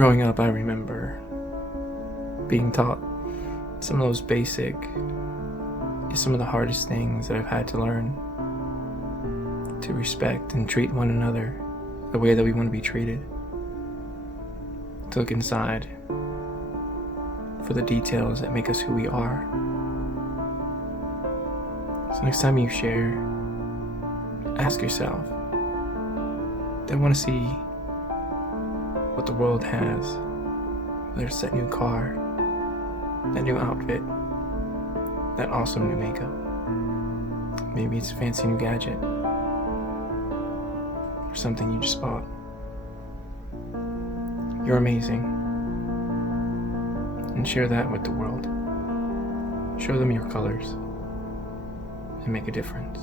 Growing up, I remember being taught some of those basic, some of the hardest things that I've had to learn, to respect and treat one another the way that we want to be treated, to look inside for the details that make us who we are. So next time you share, ask yourself, do I want to see what the world has? Whether it's that new car, that new outfit, that awesome new makeup. Maybe it's a fancy new gadget, or something you just bought. You're amazing. And share that with the world. Show them your colors and make a difference.